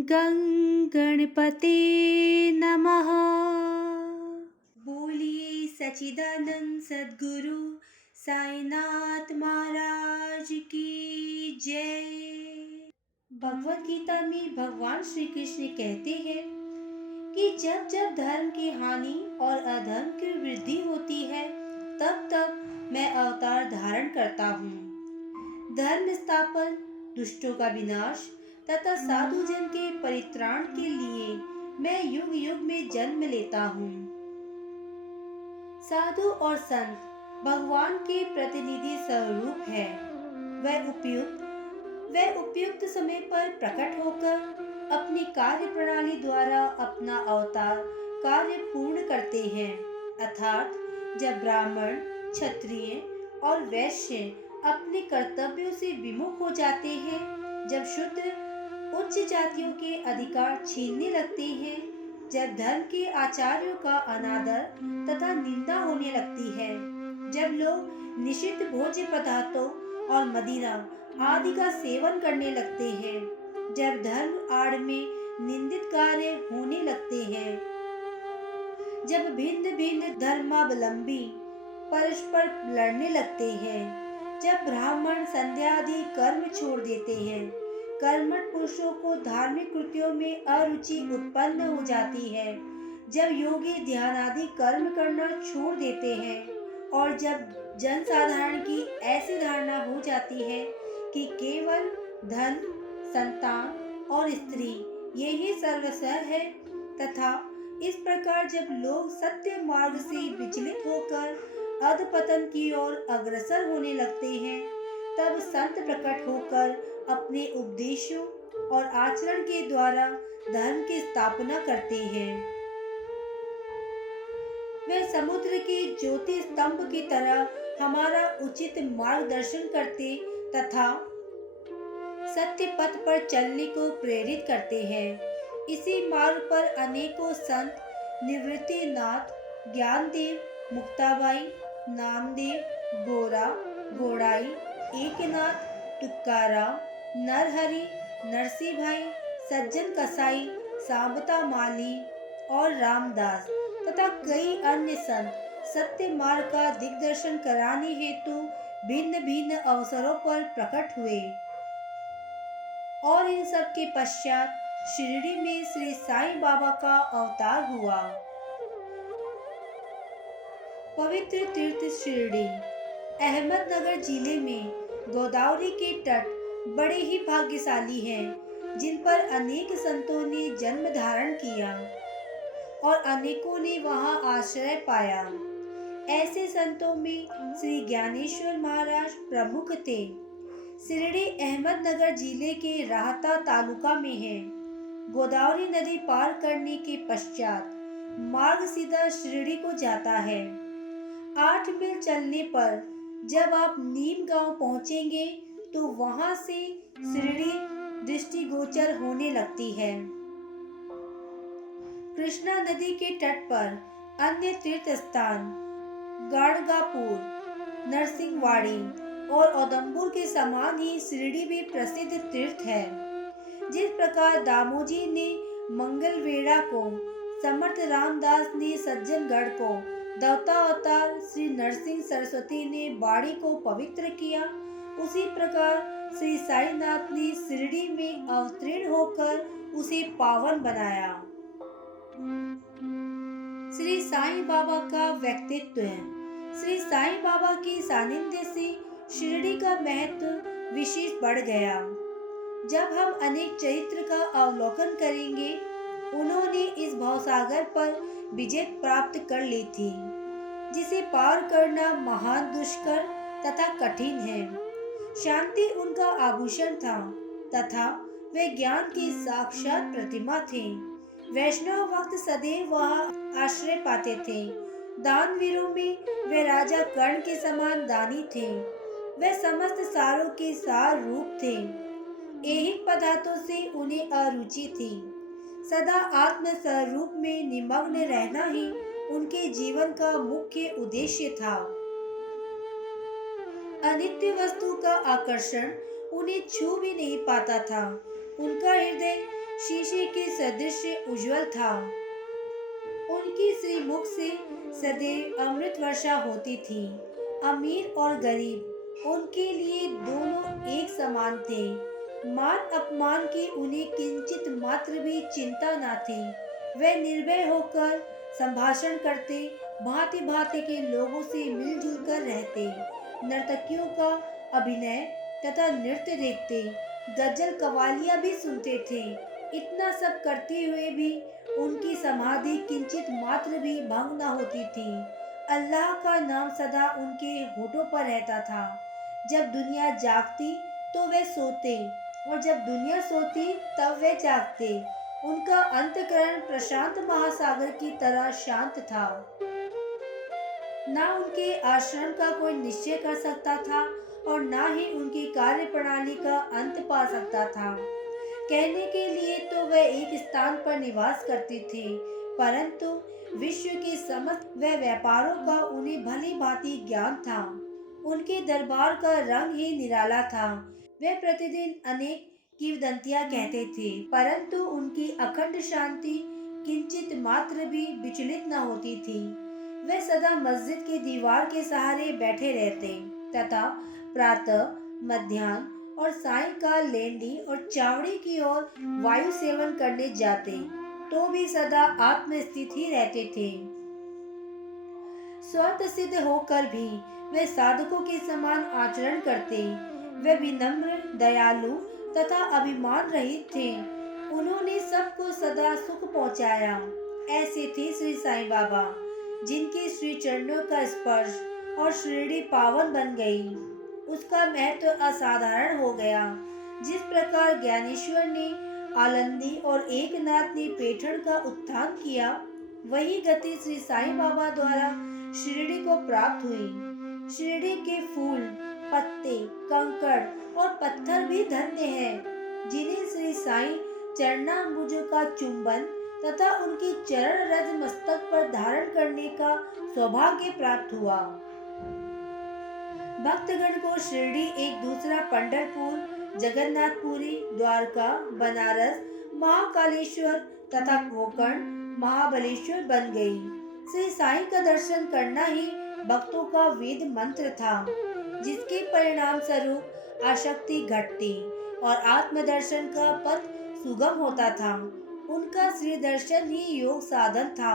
गं गणपते नमः। बोलिए सच्चिदानंद सद्गुरु साईनाथ महाराज की जय। भगवत गीता में भगवान श्री कृष्ण कहते हैं कि जब जब धर्म की हानि और अधर्म की वृद्धि होती है तब तब मैं अवतार धारण करता हूँ। धर्म स्थापन, दुष्टों का विनाश तथा साधु जन के परित्राण के लिए मैं युग युग में जन्म लेता हूँ। साधु और संत भगवान के प्रतिनिधि स्वरूप है। वह उपयुक्त समय पर प्रकट होकर अपनी कार्य प्रणाली द्वारा अपना अवतार कार्य पूर्ण करते हैं। अर्थात जब ब्राह्मण, क्षत्रिय और वैश्य अपने कर्तव्यों से विमुख हो जाते हैं, जब शूद्र उच्च जातियों के अधिकार छीनने लगते हैं, जब धर्म के आचार्यों का अनादर तथा निंदा होने लगती है, जब लोग निषिद्ध भोज्य पदार्थों और मदिरा आदि का सेवन करने लगते हैं, जब धर्म आड़ में निंदित कार्य होने लगते हैं, जब भिन्न भिन्न धर्मावलंबी परस्पर लड़ने लगते हैं, जब ब्राह्मण संध्या आदि कर्म छोड़ देते हैं, कर्मठ पुरुषों को धार्मिक कृत्यों में अरुचि उत्पन्न हो जाती है, जब योगी ध्यान आदि कर्म करना छोड़ देते हैं और जब जन साधारण की ऐसी धारणा हो जाती है कि केवल धन, संतान और स्त्री यही सर्वस्व है, तथा इस प्रकार जब लोग सत्य मार्ग से विचलित होकर अधपतन की ओर अग्रसर होने लगते हैं, तब संत प्रकट होकर अपने उपदेशों और आचरण के द्वारा धर्म की स्थापना करते हैं। वे समुद्र के ज्योति स्तंभ की तरह हमारा उचित मार्गदर्शन करते तथा सत्य पथ पर चलने को प्रेरित करते हैं। इसी मार्ग पर अनेकों संत निवृत्तिनाथ, ज्ञानदेव, मुक्ताबाई, नामदेव, गोरा, गोड़ाई, एकनाथ, तुकाराम, नरहरि, नरसिंह भाई, सज्जन कसाई, सांबता माली और रामदास तथा कई अन्य संत सत्य मार्ग का दिग्दर्शन कराने हेतु भिन्न भिन्न अवसरों पर प्रकट हुए और इन सब के पश्चात शिरडी में श्री साईं बाबा का अवतार हुआ। पवित्र तीर्थ शिरडी अहमदनगर जिले में गोदावरी के तट बड़े ही भाग्यशाली हैं, जिन पर अनेक संतों ने जन्म धारण किया और अनेकों ने वहां आश्रय पाया। ऐसे संतों में श्री ज्ञानेश्वर महाराज प्रमुख थे। शिरडी अहमदनगर जिले के राहता तालुका में है। गोदावरी नदी पार करने के पश्चात मार्ग सीधा शिरडी को जाता है। 8 मील चलने पर जब आप नीम गांव पहुंचेंगे तो वहां से शिरडी दृष्टिगोचर होने लगती है। कृष्णा नदी के तट पर अन्य तीर्थ स्थान गाणगापुर, नरसिंहवाड़ी और औदंबुर के समान ही शिरडी भी प्रसिद्ध तीर्थ है। जिस प्रकार दामोजी ने मंगलवेढ़ा को, समर्थ रामदास ने सज्जनगढ़ को, देवता अवतार श्री नरसिंह सरस्वती ने बाड़ी को पवित्र किया, उसी प्रकार श्री साईनाथ ने शिरडी में अवतीर्ण होकर उसे पावन बनाया। श्री साईं बाबा का व्यक्तित्व है। श्री साईं बाबा के सानिध्य से शिरडी का महत्व विशेष बढ़ गया। जब हम अनेक चरित्र का अवलोकन करेंगे, उन्होंने इस भवसागर पर विजय प्राप्त कर ली थी, जिसे पार करना महान दुष्कर तथा कठिन है। शांति उनका आभूषण था तथा वे ज्ञान की साक्षात प्रतिमा थे। वैष्णव भक्त सदैव वहाँ आश्रय पाते थे। दानवीरों में वे राजा कर्ण के समान दानी थे। वे समस्त सारों के सार रूप थे। ऐहिक पदार्थों से उन्हें अरुचि थी। सदा आत्म स्वरूप में निमग्न रहना ही उनके जीवन का मुख्य उद्देश्य था। अनित्य वस्तु का आकर्षण उन्हें छू भी नहीं पाता था। उनका हृदय शीशे के सदृश उज्जवल था। उनकी श्रीमुख से सदैव अमृत वर्षा होती थी। अमीर और गरीब उनके लिए दोनों एक समान थे। मान अपमान की उन्हें किंचित मात्र भी चिंता न थी। वे निर्भय होकर संभाषण करते, भांति भांति के लोगों से मिलजुल कर रहते, नर्तकियों का अभिनय तथा नृत्य देखते, गजल कवालियां भी सुनते थे। इतना सब करते हुए भी उनकी समाधि किंचित मात्र भी भंग न होती थी। अल्लाह का नाम सदा उनके होठों पर रहता था। जब दुनिया जागती तो वे सोते, और जब दुनिया सोती तब वे जागते। उनका अंतःकरण प्रशांत महासागर की तरह शांत था। ना उनके आश्रम का कोई निश्चय कर सकता था और ना ही उनकी कार्य प्रणाली का अंत पा सकता था। कहने के लिए तो वे एक स्थान पर निवास करते थे, परंतु विश्व के समस्त व व्यापारों का उन्हें भली भांति ज्ञान था। उनके दरबार का रंग ही निराला था। वे प्रतिदिन अनेक किंवदंतियां कहते थे, परंतु उनकी अखंड शांति किंचित मात्र भी विचलित न होती थी। वे सदा मस्जिद के दीवार के सहारे बैठे रहते तथा प्रातः, मध्याह्न और सायंकाल लेंडी और चावड़ी की ओर वायु सेवन करने जाते, तो भी सदा आत्मस्थित ही रहते थे। स्वतः सिद्ध होकर भी वे साधकों के समान आचरण करते। वे विनम्र, दयालु तथा अभिमान रहित थे। उन्होंने सबको सदा सुख पहुंचाया। ऐसे थे श्री साईं बाबा, जिनके श्री चरणों का स्पर्श और शिरडी पावन बन गई। उसका महत्व असाधारण हो गया। जिस प्रकार ज्ञानेश्वर ने आलंदी और एकनाथ ने पेठड़ का उत्थान किया, वही गति श्री साईं बाबा द्वारा शिरडी को प्राप्त हुई। शिरडी के फूल, पत्ते, कंकड़ और पत्थर भी धन्य हैं, जिन्हें श्री साईं चरणाम्बुजों का चुंबन तथा उनकी चरण रज मस्तक पर धारण करने का सौभाग्य प्राप्त हुआ। भक्तगण को शिरडी एक दूसरा पंढरपुर, जगन्नाथपुरी, द्वारका, बनारस, महाकालेश्वर तथा कोकण, महाबलेश्वर बन गई। श्री साईं का दर्शन करना ही भक्तों का वेद मंत्र था, जिसके परिणाम स्वरूप आसक्ति घटती और आत्मदर्शन का पथ सुगम होता था। उनका श्री दर्शन ही योग साधन था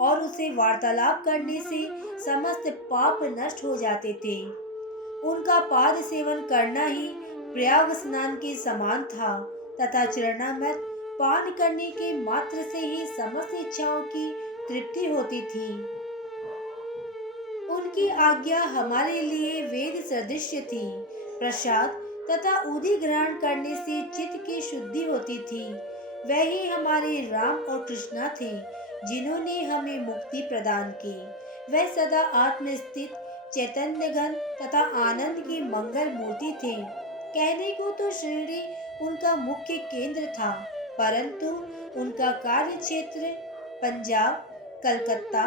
और उसे वार्तालाप करने से समस्त पाप नष्ट हो जाते थे। उनका पाद सेवन करना ही प्रयाग स्नान के समान था तथा चरणामृत पान करने के मात्र से ही समस्त इच्छाओं की तृप्ति होती थी। उनकी आज्ञा हमारे लिए वेद सदृश थी। प्रसाद तथा उदी ग्रहण करने से चित्त की शुद्धि होती थी। वह ही हमारे राम और कृष्णा थे, जिन्होंने हमें मुक्ति प्रदान की। वह सदा आत्मस्थित, चैतन्य घन तथा आनंद की मंगल मूर्ति थे। कहने को तो शिरडी उनका मुख्य केंद्र था, परंतु उनका कार्य क्षेत्र पंजाब, कलकत्ता,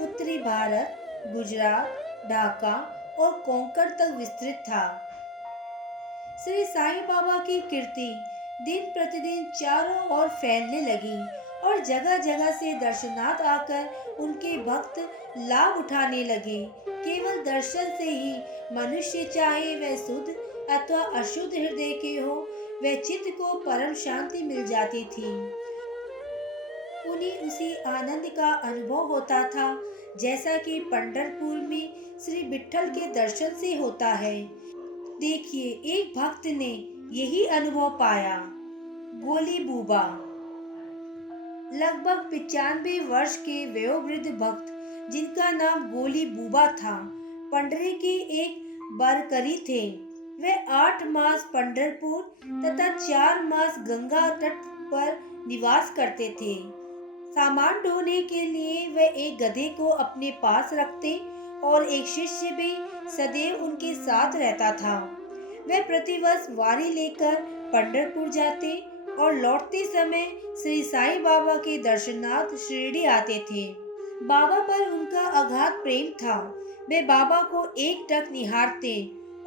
उत्तरी भारत, गुजरात, ढाका और कोंकण तक विस्तृत था। श्री साईं बाबा की कीर्ति दिन प्रतिदिन चारों ओर फैलने लगी और जगह जगह से दर्शनार्थ आकर उनके भक्त लाभ उठाने लगे। केवल दर्शन से ही मनुष्य, चाहे वह शुद्ध अथवा अशुद्ध हृदय के हो, वह चित्त को परम शांति मिल जाती थी। उन्हें उसी आनंद का अनुभव होता था जैसा कि पंढरपुर में श्री विट्ठल के दर्शन से होता है। देखिए, एक भक्त ने यही अनुभव पाया। गोली बूबा, लगभग 95 वर्ष के वयोवृद्ध भक्त, जिनका नाम गोली बूबा था, पंडरी के एक बारकरी थे। वे 8 मास पंढरपुर तथा 4 मास गंगा तट पर निवास करते थे। सामान ढोने के लिए वे एक गधे को अपने पास रखते और एक शिष्य भी सदैव उनके साथ रहता था। वे प्रतिवर्ष वारी लेकर पंढरपुर जाते और लौटते समय श्री साईं बाबा के दर्शनार्थ शिरडी आते थे। बाबा पर उनका अगाध प्रेम था। वे बाबा को एकटक निहारते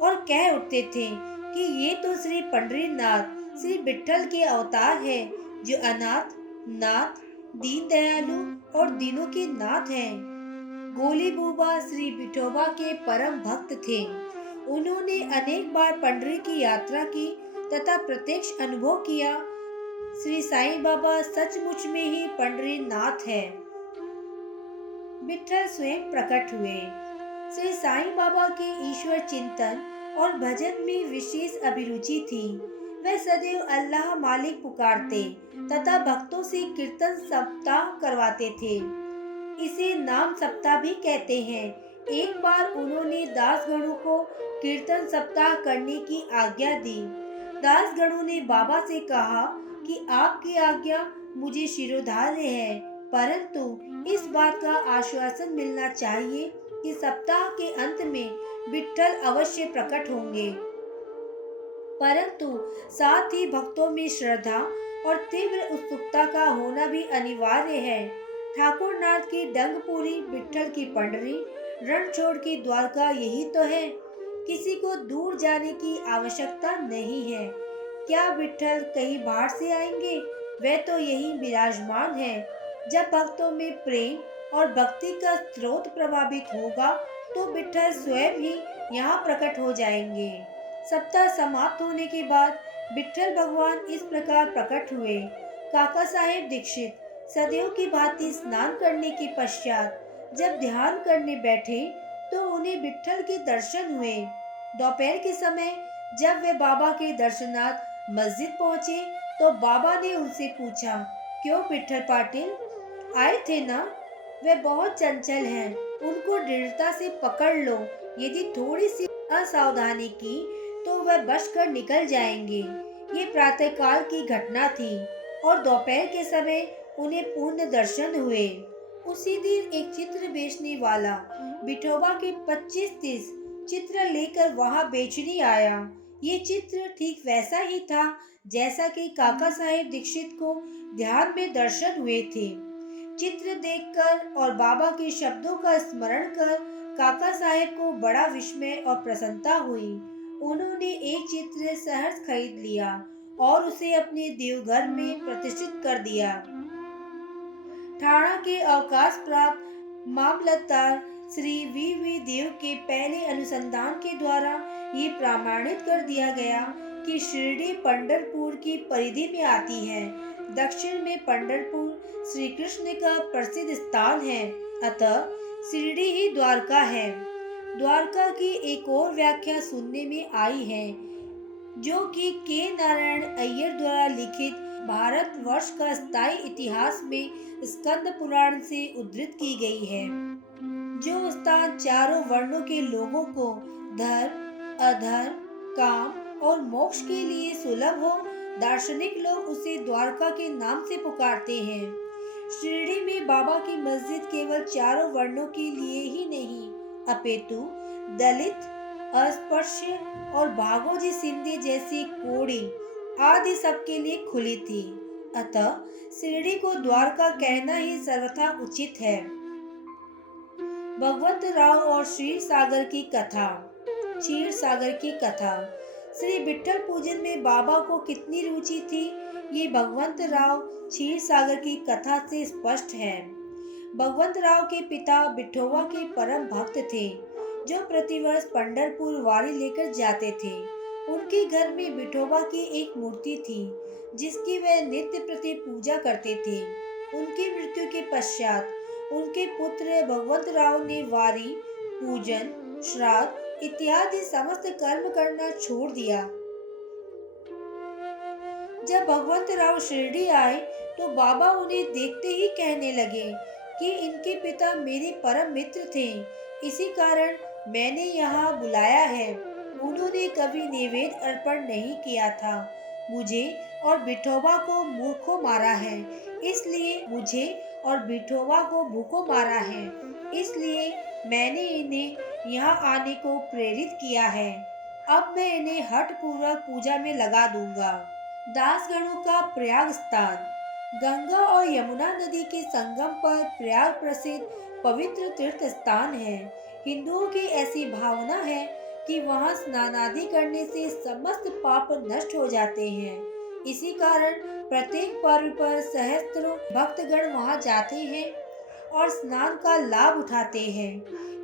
और कह उठते थे कि ये तो श्री पंढरीनाथ, श्री विट्ठल के अवतार है, जो अनाथ, नाथ, दीन दयालु और दीनों के नाथ हैं। गोली बूबा श्री विठोबा के परम भक्त थे। उन्होंने अनेक बार पंडरी की यात्रा की तथा प्रत्यक्ष अनुभव किया श्री साईं बाबा सचमुच में ही पंडरी नाथ है। विठल स्वयं प्रकट हुए। श्री साईं बाबा के ईश्वर चिंतन और भजन में विशेष अभिरुचि थी। वे सदैव अल्लाह मालिक पुकारते तथा भक्तों से कीर्तन सप्ताह करवाते थे। इसे नाम सप्ताह भी कहते हैं। एक बार उन्होंने दासगणों को कीर्तन सप्ताह करने की आज्ञा दी। दासगणों ने बाबा से कहा कि आपकी आज्ञा मुझे शिरोधार्य है, परंतु इस बात का आश्वासन मिलना चाहिए कि सप्ताह के अंत में विठल अवश्य प्रकट होंगे। परंतु साथ ही भक्तों में श्रद्धा और तीव्र उत्सुकता का होना भी अनिवार्य है। ठाकुरनाथ की डंगपुरी, विठल की पंडरी, रणछोड़ की द्वारका, यही तो है। किसी को दूर जाने की आवश्यकता नहीं है। क्या विठल कहीं बाहर से आएंगे? वे तो यही विराजमान है। जब भक्तों में प्रेम और भक्ति का स्रोत प्रभावित होगा तो विठल स्वयं ही यहाँ प्रकट हो जाएंगे। सप्ताह समाप्त होने के बाद विठल भगवान इस प्रकार प्रकट हुए। काका साहेब दीक्षित सदैव की भांति स्नान करने के पश्चात जब ध्यान करने बैठे तो उन्हें विठल के दर्शन हुए। दोपहर के समय जब वे बाबा के दर्शनार्थ मस्जिद पहुंचे तो बाबा ने उनसे पूछा, क्यों विठल पाटिल आए थे ना? वे बहुत चंचल हैं, उनको दृढ़ता से पकड़ लो। यदि थोड़ी सी असावधानी की तो वह बच कर निकल जाएंगे। ये प्रातःकाल की घटना थी और दोपहर के समय उन्हें पूर्ण दर्शन हुए। उसी दिन एक चित्र बेचने वाला विठोबा के 25-30 चित्र लेकर वहां बेचने आया। ये चित्र ठीक वैसा ही था जैसा कि काका साहेब दीक्षित को ध्यान में दर्शन हुए थे। चित्र देखकर और बाबा के शब्दों का स्मरण कर काका साहेब को बड़ा विस्मय और प्रसन्नता हुई। उन्होंने एक चित्र सहर्ष खरीद लिया और उसे अपने देवघर में प्रतिष्ठित कर दिया। ठाणा के अवकाश प्राप्त मामलतदार श्री वी देव के पहले अनुसंधान के द्वारा ये प्रमाणित कर दिया गया कि शिरडी पंढरपुर की परिधि में आती है। दक्षिण में पंढरपुर श्री कृष्ण का प्रसिद्ध स्थान है, अतः शिरडी ही द्वारका है। द्वारका की एक और व्याख्या सुनने में आई है जो कि के नारायण अय्यर द्वारा लिखित भारतवर्ष का स्थायी इतिहास में स्कंद पुराण से उद्धृत की गई है। जो स्थान चारों वर्णों के लोगों को धर्म, अधर्म, काम और मोक्ष के लिए सुलभ हो, दार्शनिक लोग उसे द्वारका के नाम से पुकारते हैं। शिरडी में बाबा की मस्जिद केवल चारों वर्णों के लिए ही नहीं अपितु दलित, अस्पृश्य और भागोजी सिंधी जैसी कोड़ी आदि सबके लिए खुली थी। अतः शिरडी को द्वारका कहना ही सर्वथा उचित है। भगवत राव और क्षीर सागर की कथा। क्षीर सागर की कथा श्री विठल पूजन में बाबा को कितनी रुचि थी, ये भगवंत राव क्षीर सागर की कथा से स्पष्ट है। भगवंत राव के पिता विठोबा के परम भक्त थे, जो प्रतिवर्ष पंढरपुर वारी लेकर जाते थे। उनके घर में विठोबा की एक मूर्ति थी, जिसकी वे नित्य प्रति पूजा करते थे। उनकी मृत्यु के पश्चात उनके पुत्र भगवंत राव ने वारी, पूजन, श्राद्ध इत्यादि समस्त कर्म करना छोड़ दिया। जब भगवंत राव शिरडी आए तो बाबा उन्हें देखते ही कहने लगे कि इनके पिता मेरे परम मित्र थे, इसी कारण मैंने यहाँ बुलाया है। उन्होंने कभी नैवेद्य अर्पण नहीं किया था। मुझे और विठोबा को मूर्खों मारा है, इसलिए मुझे और विठोबा को भूखों मारा है, इसलिए मैंने इन्हें यहाँ आने को प्रेरित किया है। अब मैं इन्हें हठ पूर्वक पूजा में लगा दूंगा। दासगणों का प्रयाग स्थान। गंगा और यमुना नदी के संगम पर प्रयाग प्रसिद्ध पवित्र तीर्थ स्थान है। हिंदुओं की ऐसी भावना है कि वहां स्नान आदि करने से समस्त पाप नष्ट हो जाते हैं। इसी कारण प्रत्येक पर्व पर सहस्त्रों भक्तगण वहां जाते हैं और स्नान का लाभ उठाते हैं।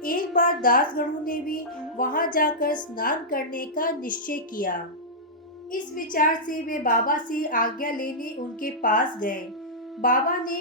एक बार दासगणों ने भी वहां जाकर स्नान करने का निश्चय किया। इस विचार से वे बाबा से आज्ञा लेने उनके पास गए। बाबा ने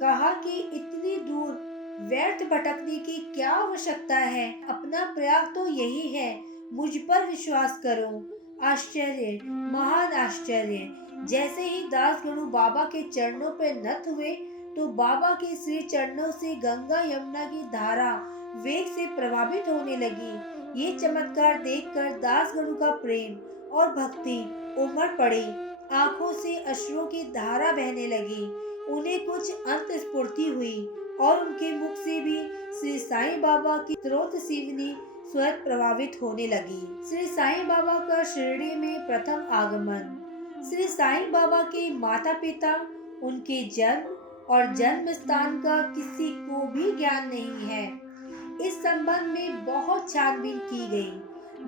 कहा कि इतनी दूर व्यर्थ भटकने की क्या आवश्यकता है, अपना प्रयास तो यही है, मुझ पर विश्वास करो। आश्चर्य, महान आश्चर्य। जैसे ही दासगणु बाबा के चरणों पर नत हुए तो बाबा के श्री चरणों से गंगा यमुना की धारा वेग से प्रभावित होने लगी। ये चमत्कार देखकर दासगणु का प्रेम और भक्ति उमड़ पड़ी। आंखों से अश्रुओं की धारा बहने लगी। उन्हें कुछ अंत स्फूर्ति हुई और उनके मुख से भी श्री साईं बाबा की स्रोत सीवनी स्वयं प्रभावित होने लगी। श्री साईं बाबा का शिरडी में प्रथम आगमन। श्री साईं बाबा के माता पिता, उनके जन्म और जन्म स्थान का किसी को भी ज्ञान नहीं है। इस संबंध में बहुत छानबीन की गई।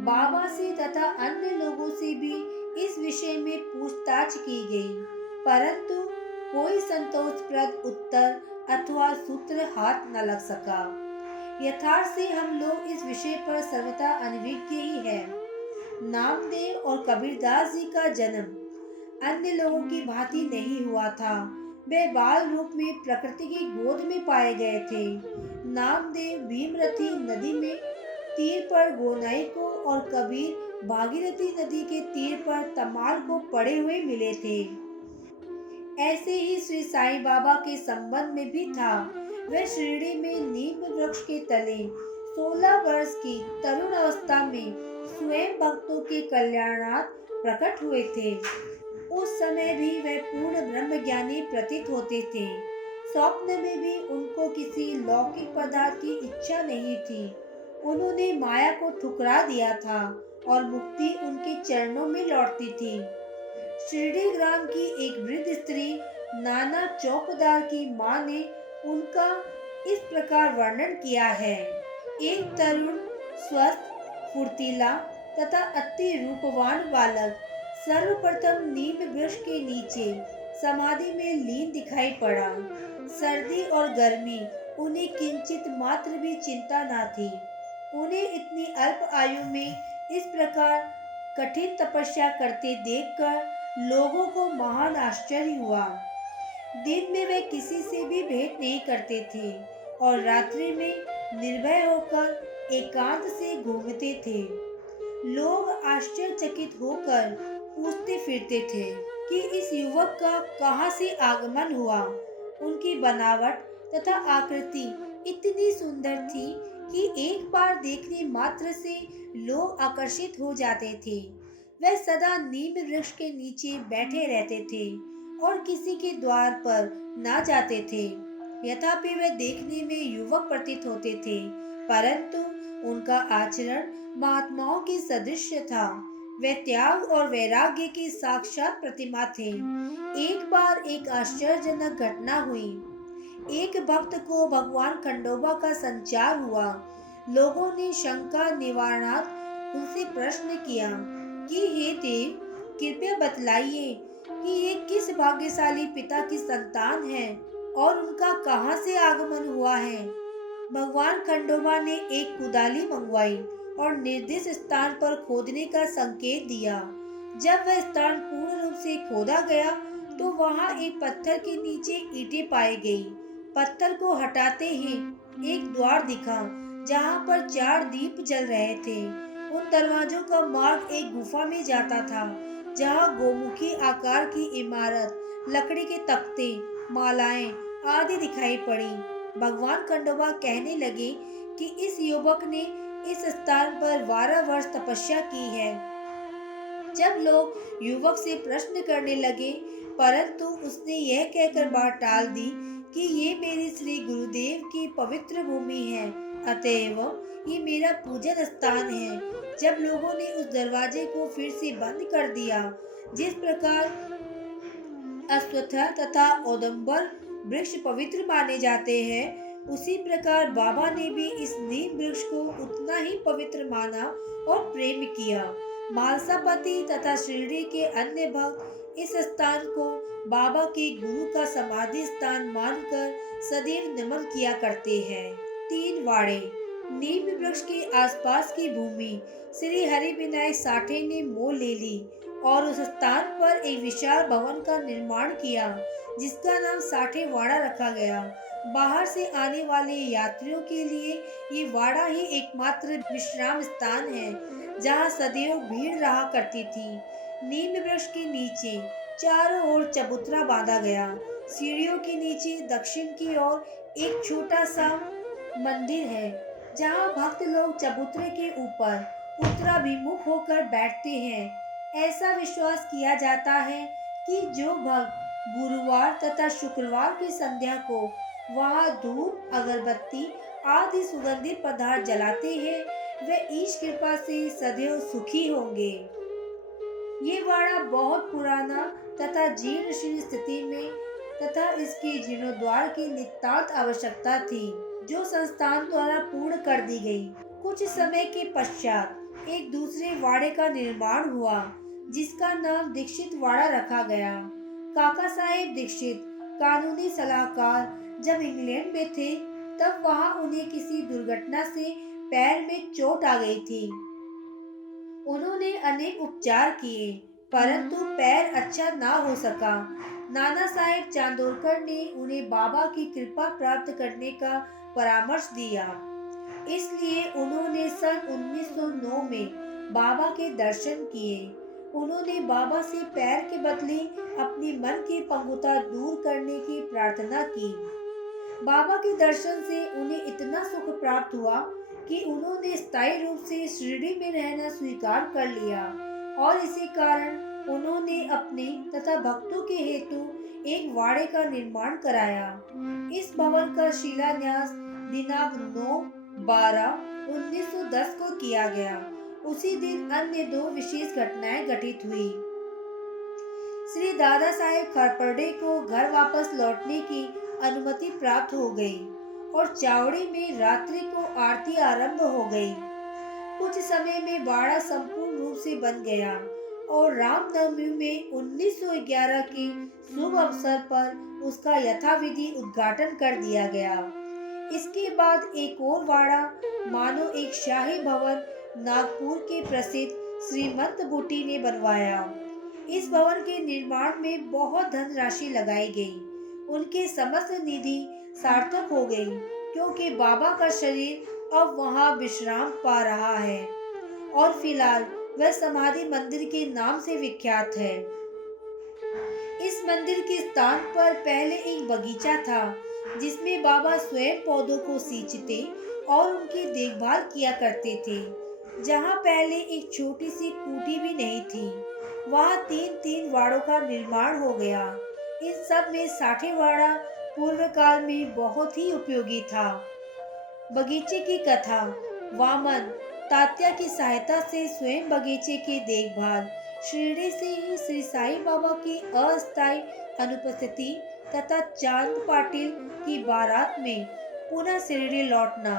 बाबा से तथा अन्य लोगों से भी इस विषय में पूछताछ की गई, परंतु कोई संतोषप्रद उत्तर अथवा सूत्र हाथ न लग सका। यथार्थ से हम लोग इस विषय पर सर्वथा अनभिज्ञ ही हैं। नामदेव और कबीरदास जी का जन्म अन्य लोगों की भांति नहीं हुआ था। वे बाल रूप में प्रकृति की गोद में पाए गए थे। नामदेव भीमरथी नदी में तीर पर गोनाई को और कबीर भागीरथी नदी के तीर पर तमाल को पड़े हुए मिले थे। ऐसे ही श्री साईं बाबा के संबंध में भी था। वे शिरडी में नीम वृक्ष के तले 16 वर्ष की तरुण अवस्था में स्वयं भक्तों के कल्याणार्थ प्रकट हुए थे। उस समय भी वे पूर्ण ब्रह्मज्ञानी प्रतीत होते थे। स्वप्न में भी उनको किसी लौकिक पदार्थ की इच्छा नहीं थी। उन्होंने माया को ठुकरा दिया था और मुक्ति उनके चरणों में लौटती थी। शिरडी ग्राम की एक वृद्ध स्त्री नाना चौकीदार की माँ ने उनका इस प्रकार वर्णन किया है। एक तरुण, स्वस्थ, फुर्तीला तथा अति रूपवान बालक सर्वप्रथम नीम वृक्ष के नीचे समाधि में लीन दिखाई पड़ा। सर्दी और गर्मी उन्हें किंचित मात्र भी चिंता न थी। उन्हें इतनी अल्प आयु में इस प्रकार कठिन तपस्या करते देखकर लोगों को महान आश्चर्य हुआ। दिन में वे किसी से भी भेंट नहीं करते थे और रात्रि में निर्भय होकर एकांत से घूमते थे। लोग आश्चर्यचकित होकर पूछते फिरते थे कि इस युवक का कहाँ से आगमन हुआ। उनकी बनावट तथा आकृति इतनी सुंदर थी कि एक बार देखने मात्र से लोग आकर्षित हो जाते थे। वे सदा नीम वृक्ष के नीचे बैठे रहते थे और किसी के द्वार पर ना जाते थे। यद्यपि वे देखने में युवक प्रतीत होते थे, परंतु उनका आचरण महात्माओं के सदृश था। वे त्याग और वैराग्य की साक्षात प्रतिमा थे। एक बार एक आश्चर्यजनक घटना हुई। एक भक्त को भगवान खंडोबा का संचार हुआ। लोगों ने शंका निवारणार्थ उनसे प्रश्न किया कि हे देव, कृपया बतलाइए कि ये किस भाग्यशाली पिता की संतान है और उनका कहाँ से आगमन हुआ है। भगवान खंडोबा ने एक कुदाली मंगवाई और निर्दिष्ट स्थान पर खोदने का संकेत दिया। जब वह स्थान पूर्ण रूप से खोदा गया तो वहां एक पत्थर के नीचे ईंटें पाई गई। पत्थर को हटाते ही एक द्वार दिखा जहां पर 4 दीप जल रहे थे। उन दरवाजों का मार्ग एक गुफा में जाता था जहां गोमुखी आकार की इमारत, लकड़ी के तख्ते, मालाएं आदि दिखाई पड़ी। भगवान खंडोबा कहने लगे कि इस युवक ने इस स्थान पर 12 वर्ष तपस्या की है। जब लोग युवक से प्रश्न करने लगे, परंतु उसने यह कहकर बात टाल दी कि ये मेरे श्री गुरुदेव की पवित्र भूमि है, अतएव ये मेरा पूजन स्थान है। जब लोगों ने उस दरवाजे को फिर से बंद कर दिया, जिस प्रकार अश्वत्थ तथा औदुंबर वृक्ष पवित्र माने जाते हैं, उसी प्रकार बाबा ने भी इस नीम वृक्ष को उतना ही पवित्र माना और प्रेम किया। महालसापति तथा शिरडी के अन्य भक्त इस स्थान को बाबा के गुरु का समाधि स्थान मानकर सदैव नमन किया करते हैं। 3 वाड़े। नीम वृक्ष के आसपास की भूमि श्री हरिविनायक साठे ने मोल ले ली और उस स्थान पर एक विशाल भवन का निर्माण किया, जिसका नाम साठे वाड़ा रखा गया। बाहर से आने वाले यात्रियों के लिए ये वाड़ा ही एकमात्र विश्राम स्थान है, जहाँ सदैव भीड़ रहा करती थी। नीम वृक्ष के नीचे चारों ओर चबूतरा बांधा गया। सीढ़ियों के नीचे दक्षिण की ओर एक छोटा सा मंदिर है, जहाँ भक्त लोग चबूतरे के ऊपर उत्तराभिमुख होकर बैठते हैं। ऐसा विश्वास किया जाता है कि जो भक्त गुरुवार तथा शुक्रवार की संध्या को वहाँ धूप, अगरबत्ती आदि सुगंधित पदार्थ जलाते हैं, वे ईश कृपा से सदैव सुखी होंगे। ये वाड़ा बहुत पुराना तथा जीर्ण शीर्ण स्थिति में तथा इसके जीर्णोद्धार की नितांत आवश्यकता थी, जो संस्थान द्वारा पूर्ण कर दी गई। कुछ समय के पश्चात एक दूसरे वाड़े का निर्माण हुआ, जिसका नाम दीक्षित वाड़ा रखा गया। काका साहेब दीक्षित कानूनी सलाहकार जब इंग्लैंड में थे, तब वहां उन्हें किसी दुर्घटना से पैर में चोट आ गई थी। उन्होंने अनेक उपचार किए, परंतु पैर अच्छा ना हो सका। नाना साहेब चांदोरकर ने उन्हें बाबा की कृपा प्राप्त करने का परामर्श दिया। इसलिए उन्होंने सन 1909 में बाबा के दर्शन किए। उन्होंने बाबा से पैर के बदले अपनी मन की पंगुता दूर करने की प्रार्थना की। बाबा के दर्शन से उन्हें इतना सुख प्राप्त हुआ कि उन्होंने स्थायी रूप से शिरडी में रहना स्वीकार कर लिया, और इसी कारण उन्होंने अपने तथा भक्तों के हेतु एक वाड़े का निर्माण कराया। इस भवन का शिलान्यास दिनांक 9/12/1910 को किया गया। उसी दिन अन्य 2 विशेष घटनाएं घटित हुई। श्री दादा साहेब खरपर्डे को घर वापस लौटने की अनुमति प्राप्त हो गई और चावड़ी में रात्रि को आरती आरंभ हो गई। कुछ समय में वाड़ा संपूर्ण रूप से बन गया और रामनवमी में 1911 के शुभ अवसर पर उसका यथाविधि उद्घाटन कर दिया गया। इसके बाद एक और वाड़ा मानो एक शाही भवन नागपुर के प्रसिद्ध श्रीमंत बूटी ने बनवाया। इस भवन के निर्माण में बहुत धनराशि लगाई गई। उनके समस्त निधि सार्थक हो गई, क्योंकि बाबा का शरीर अब वहां विश्राम पा रहा है और फिलहाल वह समाधि मंदिर के नाम से विख्यात है। इस मंदिर के स्थान पर पहले एक बगीचा था, जिसमें बाबा स्वयं पौधों को सींचते और उनकी देखभाल किया करते थे। जहां पहले एक छोटी सी कुटी भी नहीं थी, वहां 3 वाड़ों का निर्माण हो गया। इन सब में साठे वाड़ा पूर्व काल में बहुत ही उपयोगी था। बगीचे की कथा। वामन तात्या की सहायता से स्वयं बगीचे की देखभाल, शिरडी से ही श्री साईं बाबा की अस्थायी अनुपस्थिति तथा चांद पाटिल की बारात में पुनः शिरडी लौटना,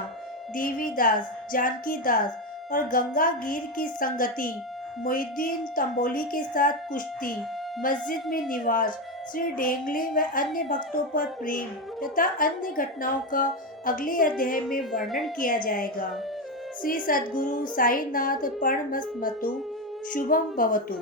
देवीदास, जानकी दास और गंगा गिर की संगति, मोहिद्दीन तंबोली के साथ कुश्ती, मस्जिद में निवास, श्री डेंगले व अन्य भक्तों पर प्रेम तथा अन्य घटनाओं का अगले अध्याय में वर्णन किया जाएगा। श्री सद्गुरु साईनाथ प्रणमस्तु। शुभम भवतु।